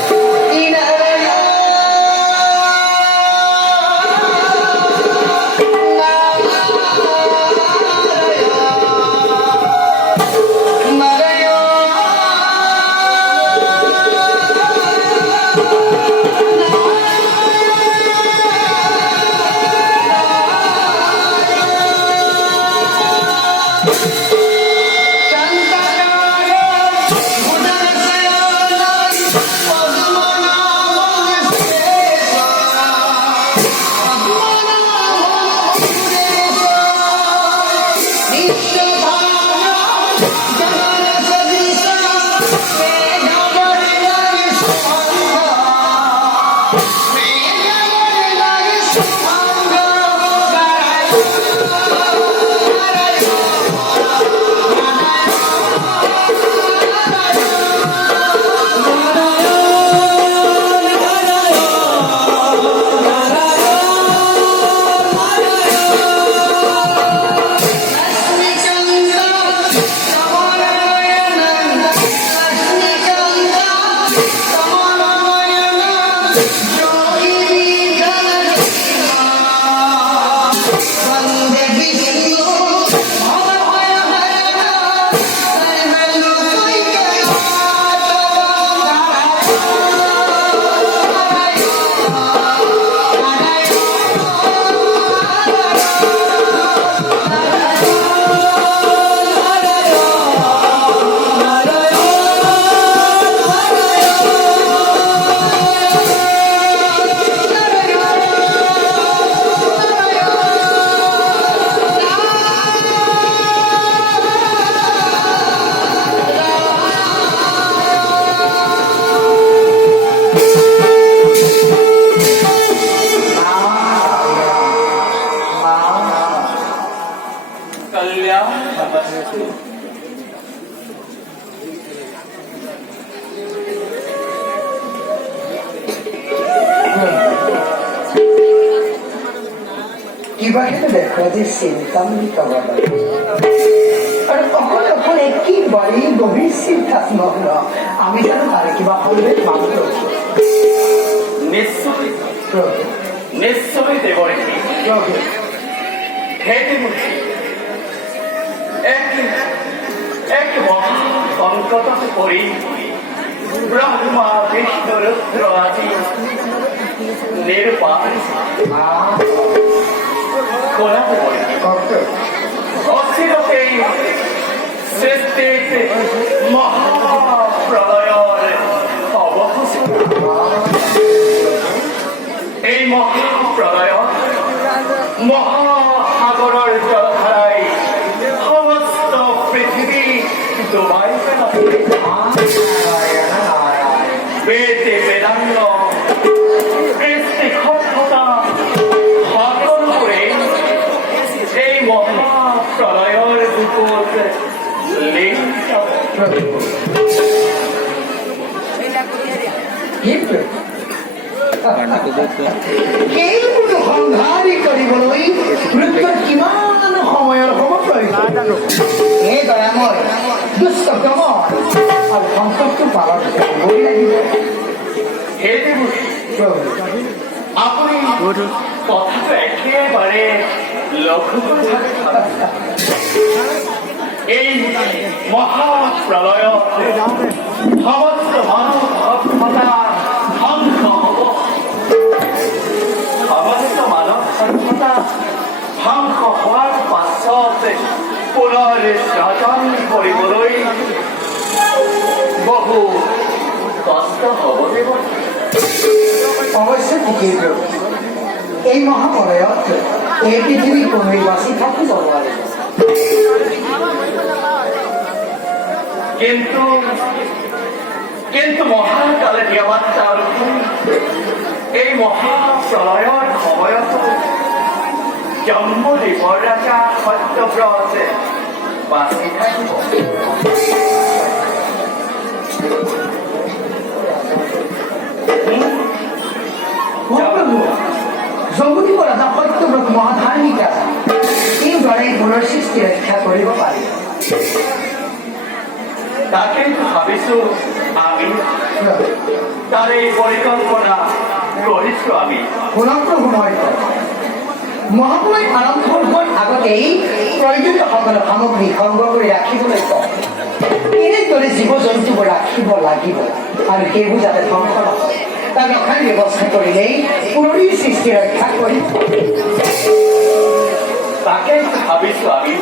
Suri কল্যাণ কিভাবে দেখো যে চিন্তামৃতা বাবা আর তখন তখন একেবারে গভীর চিন্তাত মগ্ন আমি যেন তারে কিবা করবে মানত নিশ্চয় নিশ্চয় দেবরে হেঁটে মুখে এক মহা সংকট পড়ি ব্রহ্মা বিষ্ণু রুদ্র আদি নির্বাণ কোলা দেবরে অস্থিরতে সৃষ্টিতে মহাপ্রলয়ের অবস্থা এই মহাপ্রলয় মহাসাগরের জলধারায় সমস্ত পৃথিবী ডুবাই বেদে বেদাঙ্গ বৃষ্টি খটখটা ভাগন করে এই মহাপ্রলয়ের বিপদ এইবোৰ সংঘাৰী কৰিবলৈ মৃত্যুৰ কিমান সময়ৰ হ'ব প্ৰয়োজন এই দয়াময় দুষ্ট কামৰ আৰু সংকটটো পালন কৰিবই লাগিব আপুনি কথাটো একেবাৰে লঘুভাৱে এই মহাপ্ৰলয়ত সমস্ত মানৱ সভ্যতা ধ্বংস হ'ব সমস্ত মানৱ সভ্যতা ধ্বংস হোৱাৰ পাছত পুনৰ সৃজন কৰিবলৈ বহু কষ্ট হ'ব দেব অৱশ্যে ঠিকেই প্ৰভু এই মহাপ্ৰলয়ত এই পৃথিৱী কোনোৱে বাচি থাকিব নোৱাৰে কিন্তু মহাকালে নিয়মাত্মাৰ এই মহাপ্ৰলয়ৰ সময়তো জম্বুদ্বীপৰ ৰাজা সত্যব্ৰত বাচি থাকিব জম্বুদ্বীপৰ ৰাজা সত্যব্ৰত মহাধাৰ্মিক ৰাজা এই দৰে পুনৰ সৃষ্টি ৰক্ষা কৰিব পাৰিব তাকে ভাবিছো আমি তার এই পরিকল্পনা করিছো আমি পুনঃপ্ৰভু মই মহাপ্ৰলয় আৰম্ভ হোৱাৰ আগতেই প্ৰয়োজনীয় সকলো সামগ্ৰী সংগ্ৰহ কৰি ৰাখিবলৈ কওঁ এনেদৰে জীৱ জন্তুবোৰ ৰাখিব লাগিব আৰু সেইবোৰ যাতে ধ্বংস নহয় তাৰ ৰখাৰ ব্যৱস্থা কৰিলেই পুনৰী সৃষ্টি ৰক্ষা কৰিব তাকে ভাবিছো আমি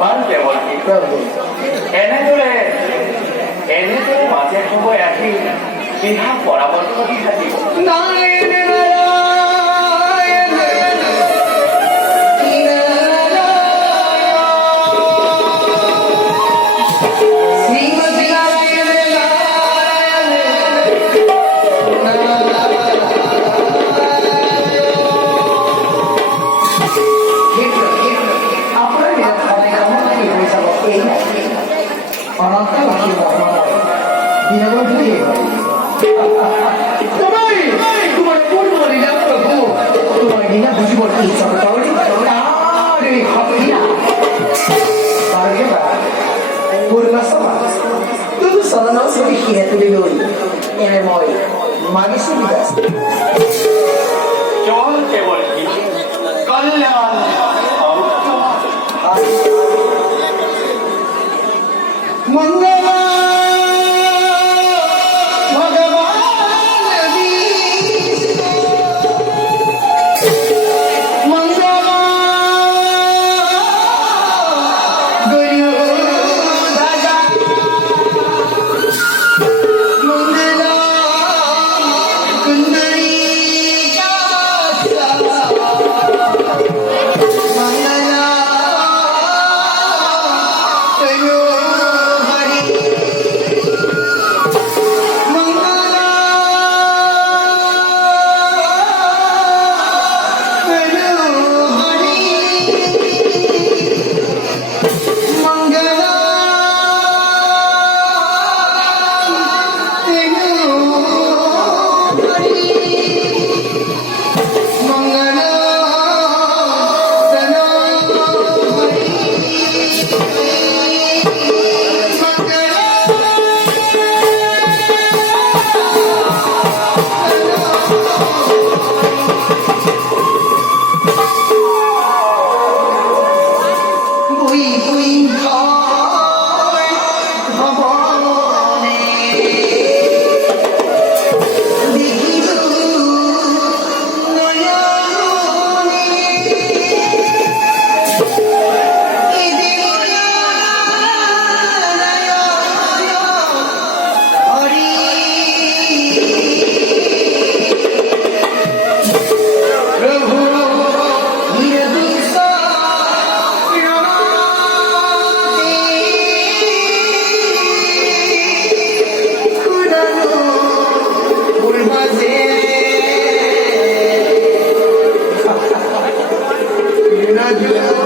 মান কেৱল এনেদৰে মাজে সময় আহি দিহা পৰামৰ্শ দি থাকিব তোমার পূর্ণ লীলা প্রভু তোমার লীলা বুঝিব পূর্ণ সমাজ তুমি সদন সবি সিহে তুলি লৈ এনে মই মাগিছো বিদাস কেৱল কেৱল কল্যাণ মঙ্গল ৰাখিব